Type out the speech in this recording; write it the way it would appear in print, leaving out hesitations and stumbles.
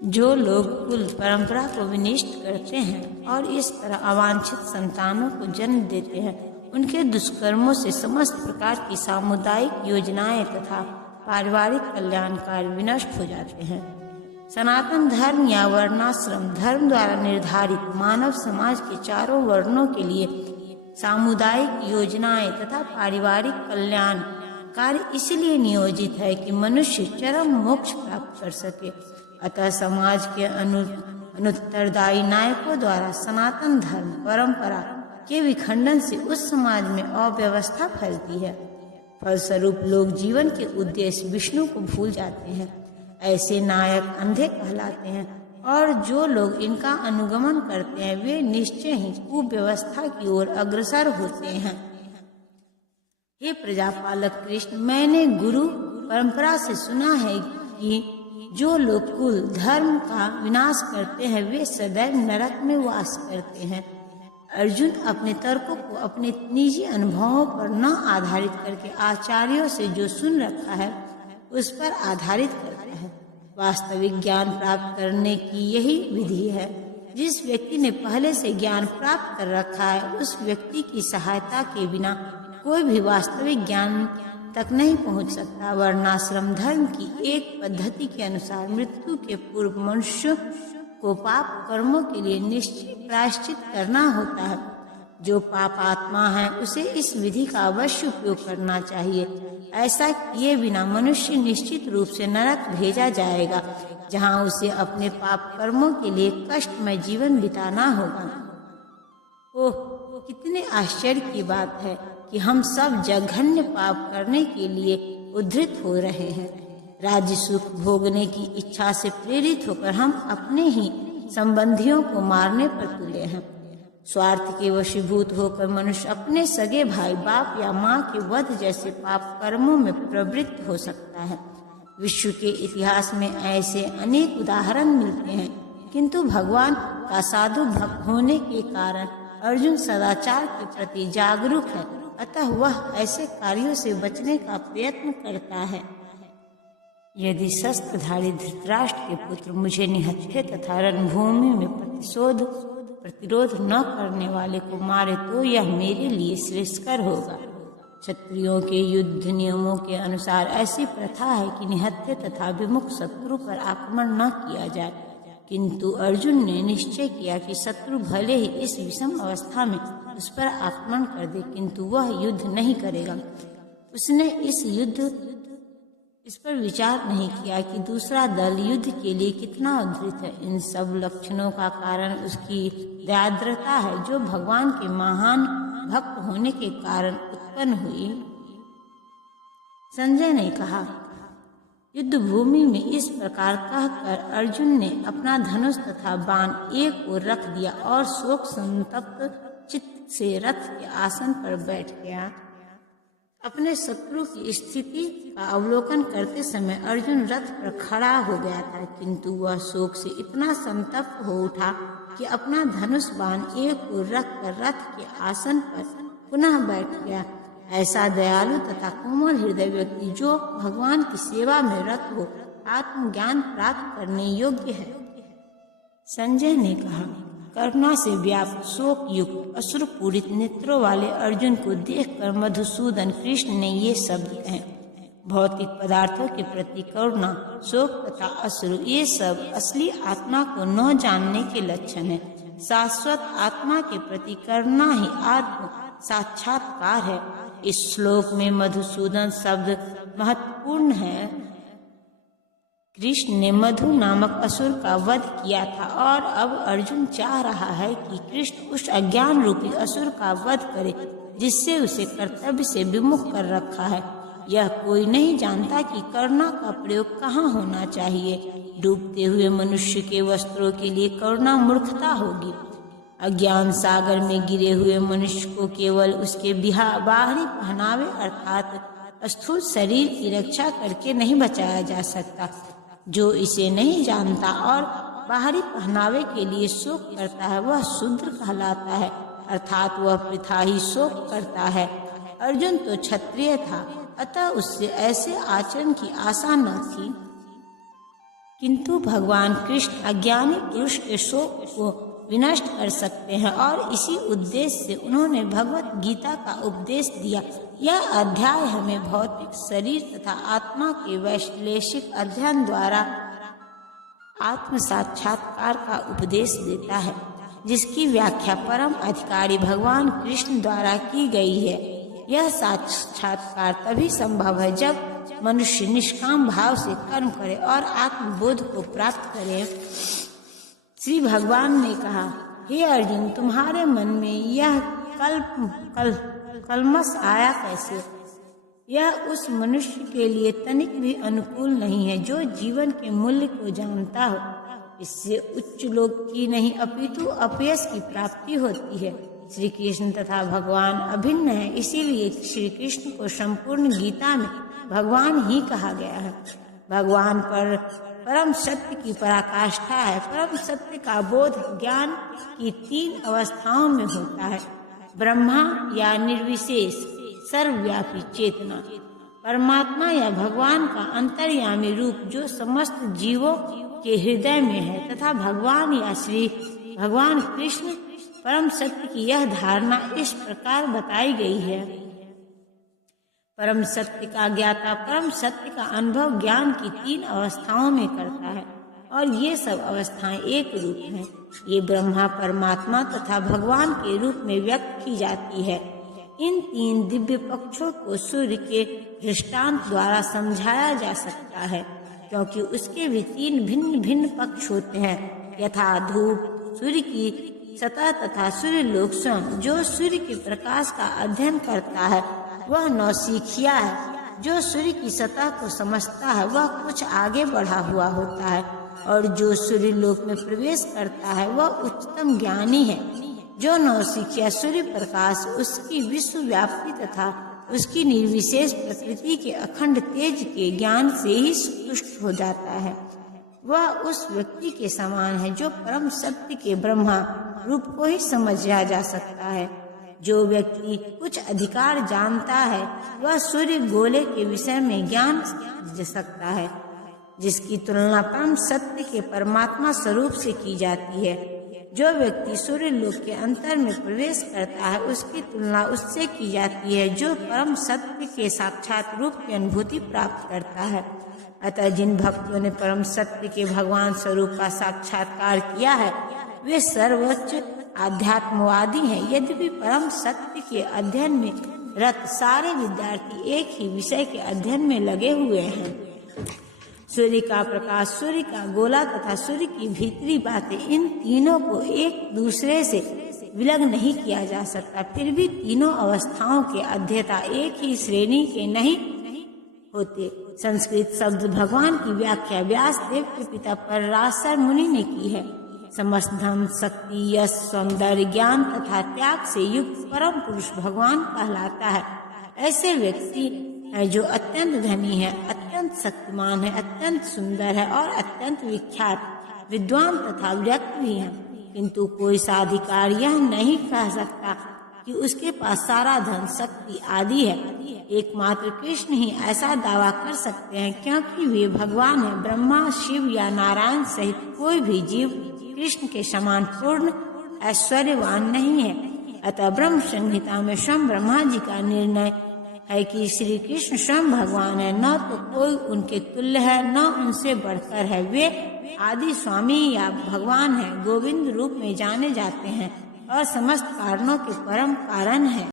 जो लोग कुल परंपरा को विनिष्ट करते हैं और इस तरह अवांछित संतानों को जन्म देते हैं, उनके दुष्कर्मों से समस्त प्रकार की सामुदायिक योजनाएं तथा पारिवारिक कल्याण कार्य विनष्ट हो जाते हैं। सनातन धर्म या वर्णाश्रम धर्म द्वारा निर्धारित मानव समाज के चारों वर्णों के लिए सामुदायिक योजनाएं तथा पारिवारिक कल्याण कार्य इसलिए नियोजित है कि मनुष्य चरम मोक्ष प्राप्त कर सके। अतः समाज के अनुत्तरदायी नायकों द्वारा सनातन धर्म परंपरा के विखंडन से उस समाज में अव्यवस्था फैलती है। फलस्वरूप लोग जीवन के उद्देश्य विष्णु को भूल जाते हैं। ऐसे नायक अंधे कहलाते हैं और जो लोग इनका अनुगमन करते हैं वे निश्चय ही कुव्यवस्था की ओर अग्रसर होते हैं। हे प्रजापालक कृष्ण, मैंने गुरु परंपरा से सुना है कि जो लोग कुल धर्म का विनाश करते हैं वे सदैव नरक में वास करते हैं। अर्जुन अपने तर्कों को अपने निजी अनुभवों पर न आधारित करके आचार्यों से जो सुन रखा है उस पर आधारित करता है। वास्तविक ज्ञान प्राप्त करने की यही विधि है। जिस व्यक्ति ने पहले से ज्ञान प्राप्त कर रखा है उस व्यक्ति की सहायता के बिना कोई भी वास्तविक ज्ञान तक नहीं पहुंच सकता। वर्णाश्रम धर्म की एक पद्धति के अनुसार मृत्यु के पूर्व मनुष्य को पाप कर्मों के लिए निश्चित प्रायश्चित करना होता है। जो पाप आत्मा है उसे इस विधि का अवश्य उपयोग करना चाहिए। ऐसा किए बिना मनुष्य निश्चित रूप से नरक भेजा जाएगा, जहां उसे अपने पाप कर्मों के लिए कष्टमय जीवन बिताना होगा। ओह, कितने आश्चर्य की बात है कि हम सब जघन्य पाप करने के लिए उद्धृत हो रहे हैं। राज्य सुख भोगने की इच्छा से प्रेरित होकर हम अपने ही संबंधियों को मारने पर तुले हैं। स्वार्थ के वशीभूत होकर मनुष्य अपने सगे भाई, बाप या माँ के वध जैसे पाप कर्मों में प्रवृत्त हो सकता है। विश्व के इतिहास में ऐसे अनेक उदाहरण मिलते हैं, किंतु भगवान का साधु भक्त होने के कारण अर्जुन सदाचार के प्रति जागरूक है, अतः वह ऐसे कार्यों से बचने का प्रयत्न करता है। यदि शस्त्रधारी धृतराष्ट्र के पुत्र मुझे निहत्थे तथा रणभूमि में प्रतिरोध न करने वाले को मारे तो यह मेरे लिए श्रेयस्कर होगा। क्षत्रियों के युद्ध नियमों के अनुसार ऐसी प्रथा है कि निहत्थे तथा विमुख शत्रु पर आक्रमण न किया जाए, किंतु अर्जुन ने निश्चय किया कि शत्रु भले ही इस विषम अवस्था में उस पर आक्रमण कर दे, किंतु वह युद्ध नहीं करेगा। उसने इस पर विचार नहीं किया कि दूसरा दल युद्ध के लिए कितना उद्धृत है। इन सब लक्षणों का कारण उसकी दयाद्रता है, जो भगवान के महान भक्त होने के कारण उत्पन्न हुई। संजय ने कहा, युद्ध भूमि में इस प्रकार कहकर अर्जुन ने अपना धनुष तथा बाण एक ओर रख दिया और शोक संतप्त चित्त से रथ के आसन पर बैठ गया। अपने शत्रु की स्थिति का अवलोकन करते समय अर्जुन रथ पर खड़ा हो गया था, किंतु वह शोक से इतना संतप्त हो उठा कि अपना धनुष बाण एक ओर रखकर रथ के आसन पर पुनः बैठ गया। ऐसा दयालु तथा कोमल हृदय व्यक्ति जो भगवान की सेवा में रत हो आत्मज्ञान प्राप्त करने योग्य है। संजय ने कहा, करुणा से व्याप्त शोक युक्त अश्रुपूरित नेत्रों वाले अर्जुन को देखकर मधुसूदन कृष्ण ने ये शब्द कहे। भौतिक पदार्थों के प्रति करुणा, शोक तथा अश्रु ये सब असली आत्मा को न जानने के लक्षण है। शाश्वत आत्मा के प्रति करुणा ही आत्म साक्षात्कार है। इस श्लोक में मधुसूदन शब्द महत्वपूर्ण है। कृष्ण ने मधु नामक असुर का वध किया था और अब अर्जुन चाह रहा है कि कृष्ण उस अज्ञान रूपी असुर का वध करे जिससे उसे कर्तव्य से विमुख कर रखा है। यह कोई नहीं जानता कि करुणा का प्रयोग कहाँ होना चाहिए। डूबते हुए मनुष्य के वस्त्रों के लिए करुणा मूर्खता होगी। अज्ञान सागर में गिरे हुए मनुष्य को केवल उसके बाहरी पहनावे अर्थात स्थूल शरीर की रक्षा करके नहीं बचाया जा सकता। जो इसे नहीं जानता और बाहरी पहनावे के लिए शोक करता है वह शूद्र कहलाता है, अर्थात वह वृथा ही शोक करता है। अर्जुन तो क्षत्रिय था, अतः उससे ऐसे आचरण की आशा न थी। किंतु भगवान कृष्ण अज्ञानी पुरुष के शोक को विनष्ट कर सकते हैं और इसी उद्देश्य से उन्होंने भगवत गीता का उपदेश दिया। यह अध्याय हमें भौतिक शरीर तथा आत्मा के वैश्लेषिक अध्ययन द्वारा आत्म साक्षात्कार का उपदेश देता है, जिसकी व्याख्या परम अधिकारी भगवान कृष्ण द्वारा की गई है। यह साक्षात्कार तभी संभव है जब मनुष्य निष्काम भाव से कर्म करे और आत्मबोध को प्राप्त करे। श्री भगवान ने कहा, हे अर्जुन, तुम्हारे मन में यह कलमश आया कैसे? यह उस मनुष्य के लिए तनिक भी अनुकूल नहीं है जो जीवन के मूल्य को जानता हो। इससे उच्च लोक की नहीं अपितु अपयश की प्राप्ति होती है। श्री कृष्ण तथा भगवान अभिन्न है, इसीलिए श्री कृष्ण को संपूर्ण गीता में भगवान ही कहा गया है। भगवान पर परम सत्य की पराकाष्ठा है। परम सत्य का बोध ज्ञान की 3 अवस्थाओं में होता है: ब्रह्मा या निर्विशेष सर्वव्यापी चेतना, परमात्मा या भगवान का अंतर्यामी रूप जो समस्त जीवों के हृदय में है, तथा भगवान या श्री भगवान कृष्ण। परम सत्य की यह धारणा इस प्रकार बताई गई है: परम सत्य का ज्ञाता परम सत्य का अनुभव ज्ञान की 3 अवस्थाओं में करता है और ये सब अवस्थाएं एक रूप हैं। ये ब्रह्मा, परमात्मा तथा भगवान के रूप में व्यक्त की जाती है। इन 3 दिव्य पक्षों को सूर्य के दृष्टांत द्वारा समझाया जा सकता है, क्योंकि उसके भी 3 भिन्न भिन्न पक्ष होते हैं, यथा धूप, सूर्य की सतह तथा सूर्य लोक स्वयं। जो सूर्य के प्रकाश का अध्ययन करता है वह नौसिखिया है। जो सूर्य की सतह को समझता है वह कुछ आगे बढ़ा हुआ होता है, और जो सूर्य लोक में प्रवेश करता है वह उच्चतम ज्ञानी है। जो नौसिखिया सूर्य प्रकाश, उसकी विश्वव्यापी तथा उसकी निर्विशेष प्रकृति के अखंड तेज के ज्ञान से ही संतुष्ट हो जाता है, वह उस व्यक्ति के समान है जो परम सत्य के ब्रह्मा रूप को ही समझा जा सकता है। जो व्यक्ति कुछ अधिकार जानता है वह सूर्य गोले के विषय में ज्ञान दे सकता है, जिसकी तुलना परम सत्य के परमात्मा स्वरूप से की जाती है। जो व्यक्ति सूर्य लोक के अंतर में प्रवेश करता है उसकी तुलना उससे की जाती है जो परम सत्य के साक्षात रूप की अनुभूति प्राप्त करता है। अतः जिन भक्तों ने परम सत्य के भगवान स्वरूप का साक्षात्कार किया है वे सर्वोच्च आध्यात्मवादी हैं। यद्यपि परम सत्य के अध्ययन में रत सारे विद्यार्थी एक ही विषय के अध्ययन में लगे हुए हैं। सूर्य का प्रकाश, सूर्य का गोला तथा सूर्य की भीतरी बातें, इन तीनों को एक दूसरे से विलग नहीं किया जा सकता। फिर भी तीनों अवस्थाओं के अध्येता एक ही श्रेणी के नहीं होते। संस्कृत शब्द भगवान की व्याख्या व्यास देव के पिता पराशर मुनि ने की है। समस्त धन, शक्ति, यश, सौंदर्य, ज्ञान तथा त्याग से युक्त परम पुरुष भगवान कहलाता है। ऐसे व्यक्ति है जो अत्यंत धनी है, अत्यंत शक्तिमान है, अत्यंत सुंदर है और अत्यंत विख्यात विद्वान तथा व्यक्त भी है। किंतु कोई साधिकार यह नहीं कह सकता कि उसके पास सारा धन, शक्ति आदि है। एकमात्र कृष्ण ही ऐसा दावा कर सकते हैं, क्योंकि वे भगवान हैं। ब्रह्मा, शिव या नारायण सहित कोई भी जीव कृष्ण के समान पूर्ण ऐश्वर्यवान नहीं है। अतः ब्रह्म संहिता में स्वयं ब्रह्मा जी का निर्णय है कि श्री कृष्ण स्वयं भगवान है, न तो कोई उनके तुल्य है न उनसे बढ़कर है। वे आदि स्वामी या भगवान है, गोविंद रूप में जाने जाते हैं और समस्त कारणों के परम कारण है।